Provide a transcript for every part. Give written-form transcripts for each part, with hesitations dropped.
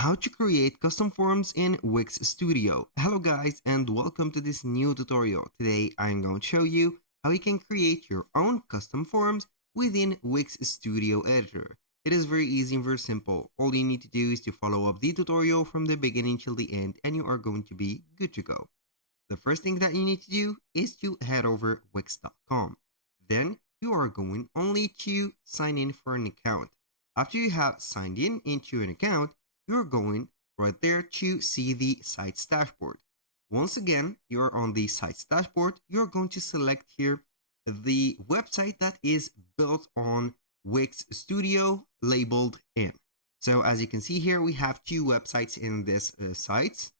How to create custom forms in Wix Studio. Hello guys and welcome to this new tutorial. Today I'm going to show you how you can create your own custom forms within Wix Studio Editor. It is very easy and very simple. All you need to do is to follow up the tutorial from the beginning till the end and you are going to be good to go. The first thing that you need to do is to head over wix.com. Then you are going only to sign in for an account. After you have signed in into an account, you're going right there to see the site's dashboard. Once again, you're on the site's dashboard, you're going to select here the website that is built on Wix Studio labeled in. So as you can see here, we have two websites in this site.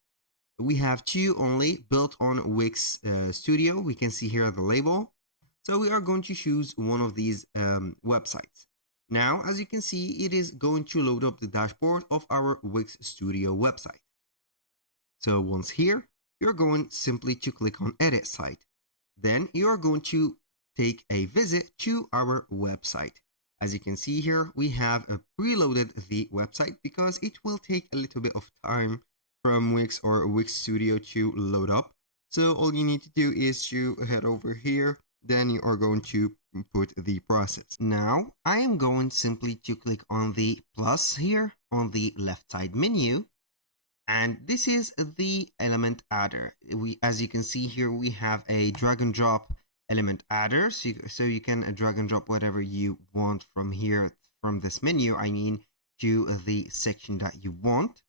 We have two only built on Wix Studio. We can see here the label. So we are going to choose one of these websites. Now, as you can see, it is going to load up the dashboard of our Wix Studio website. So once here, you're going simply to click on Edit Site. Then you are going to take a visit to our website. As you can see here, we have preloaded the website because it will take a little bit of time from Wix or Wix Studio to load up. So all you need to do is to head over here. Then you are going to put the process. Now I am going simply to click on the plus here on the left side menu. And this is the element adder. As you can see here, we have a drag and drop element adder. So you can drag and drop whatever you want from here, from this menu, I mean, to the section that you want.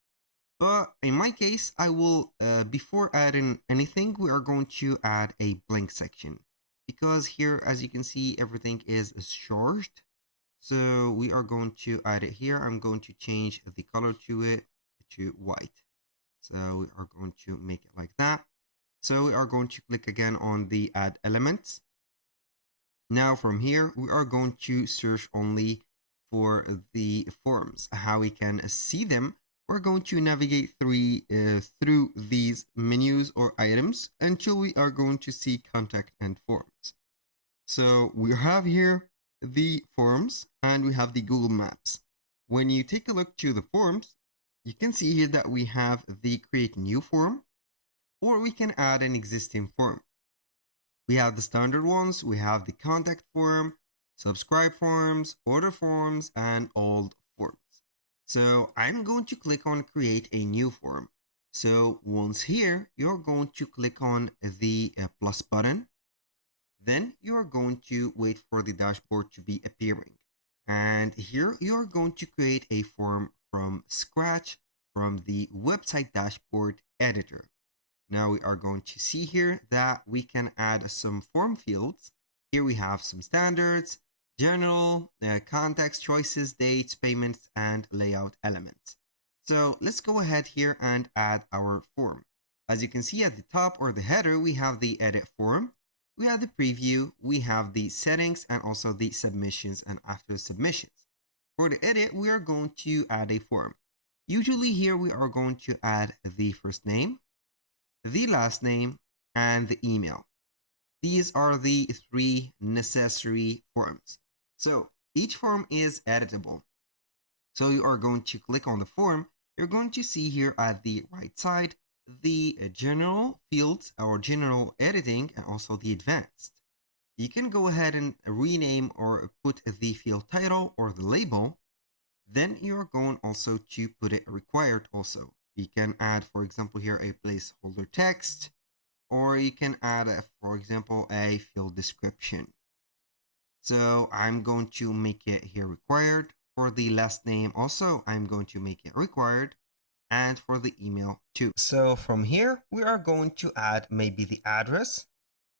But in my case, I will, before adding anything, we are going to add a blank section. Because here, as you can see, everything is charged. So we are going to add it here. I'm going to change the color to it to white. So we are going to make it like that. So we are going to click again on the add elements. Now from here, we are going to search only for the forms, how we can see them. We're going to navigate through these menus or items until we are going to see contact and forms. So we have here the forms and we have the Google Maps. When you take a look to the forms, you can see here that we have the create new form, or we can add an existing form. We have the standard ones, we have the contact form, subscribe forms, order forms, and old forms. So I'm going to click on create a new form. So once here, you're going to click on the plus button. Then you're going to wait for the dashboard to be appearing. And here you're going to create a form from scratch from the website dashboard editor. Now we are going to see here that we can add some form fields. Here we have some standards, general, context, choices, dates, payments, and layout elements. So let's go ahead here and add our form. As you can see at the top or the header, we have the edit form, we have the preview, we have the settings, and also the submissions and after submissions. For the edit, we are going to add a form. Usually here we are going to add the first name, the last name, and the email. These are the three necessary forms. So each form is editable. So you are going to click on the form. You're going to see here at the right side the general fields or general editing and also the advanced. You can go ahead and rename or put the field title or the label. Then you're going also to put it required also. You can add, for example, here a placeholder text, or you can add, for example, a field description. So I'm going to make it here required. For the last name also, I'm going to make it required. And for the email too. So from here, we are going to add maybe the address.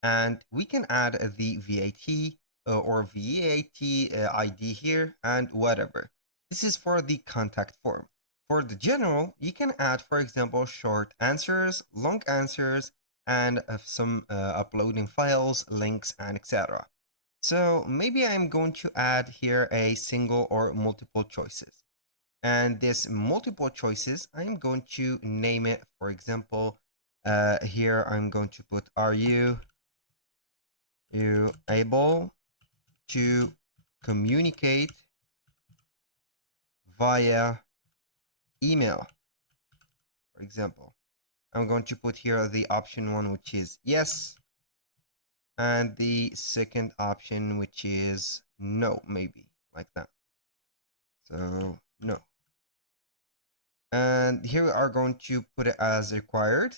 And we can add the VAT or VAT ID here and whatever. This is for the contact form. For the general, you can add, for example, short answers, long answers, and some uploading files, links, and etc. So maybe I'm going to add here a single or multiple choices. And this multiple choices, I'm going to name it, for example, here I'm going to put, are you able to communicate via email? For example, I'm going to put here the option 1, which is yes, and the second option, which is no, maybe like that. So no. And here we are going to put it as required.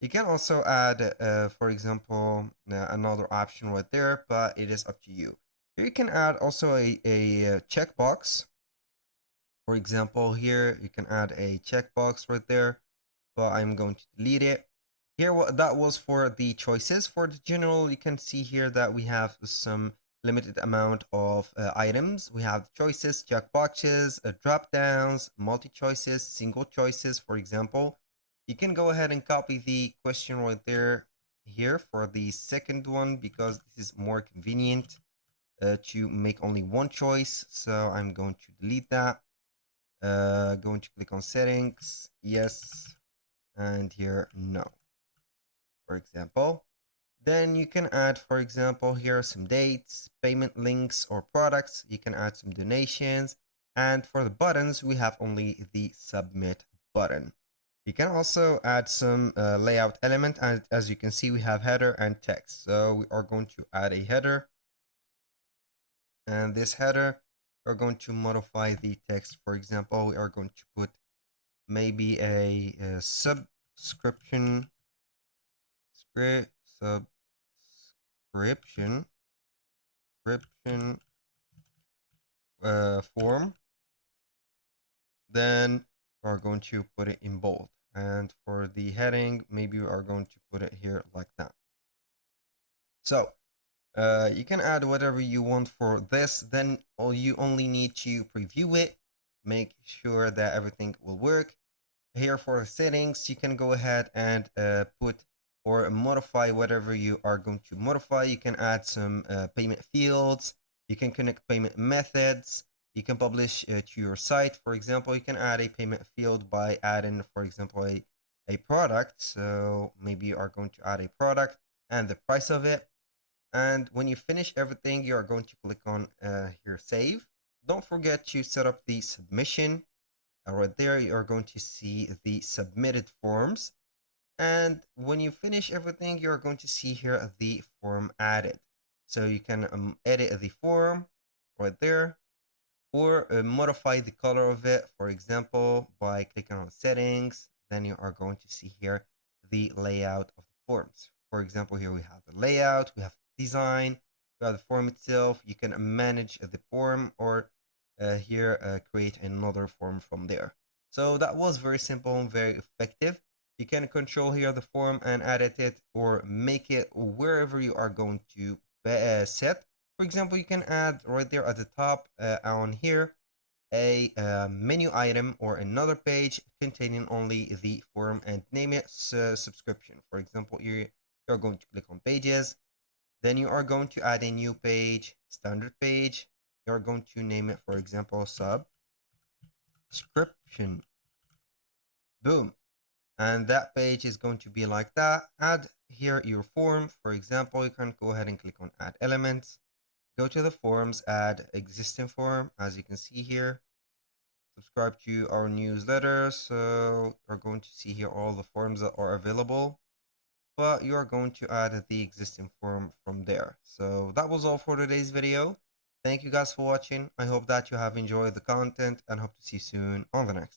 You can also add, for example, another option right there, but it is up to you. Here you can add also a checkbox. For example, here you can add a checkbox right there, but I'm going to delete it. Here, that was for the choices. For the general, you can see here that we have some limited amount of items. We have choices, checkboxes, drop downs, multi choices, single choices, for example. You can go ahead and copy the question right there here for the second one, because this is more convenient to make only one choice. So I'm going to delete that. Going to click on settings, yes, and here no, for example. Then you can add, for example, here some dates, payment links or products. You can add some donations. And for the buttons, we have only the submit button. You can also add some layout element. And as you can see, we have header and text. So we are going to add a header. And this header, we're going to modify the text. For example, we are going to put maybe a subscription subscription form. Then we are going to put it in bold, and for the heading, maybe we are going to put it here like that. So you can add whatever you want for this. Then you only need to preview it, make sure that everything will work. Here for settings, you can go ahead and put or modify whatever you are going to modify. You can add some payment fields. You can connect payment methods. You can publish to your site. For example, you can add a payment field by adding, for example, a product. So maybe you are going to add a product and the price of it. And when you finish everything, you are going to click on here, save. Don't forget to set up the submission. Right there, you are going to see the submitted forms. And when you finish everything, you're going to see here the form added. So you can edit the form right there, or modify the color of it, for example, by clicking on settings. Then you are going to see here the layout of the forms. For example, here we have the layout, we have design, we have the form itself. You can manage the form, or here create another form from there. So that was very simple and very effective. You can control here the form and edit it or make it wherever you are going to set. For example, you can add right there at the top on here a menu item or another page containing only the form and name it subscription. For example, you're going to click on pages. Then you are going to add a new page, standard page. You're going to name it, for example, subscription. Boom. And that page is going to be like that. Add here your form. For example, you can go ahead and click on add elements. Go to the forms, add existing form, as you can see here. Subscribe to our newsletter. So you're going to see here all the forms that are available, but you are going to add the existing form from there. So that was all for today's video. Thank you guys for watching. I hope that you have enjoyed the content and hope to see you soon on the next.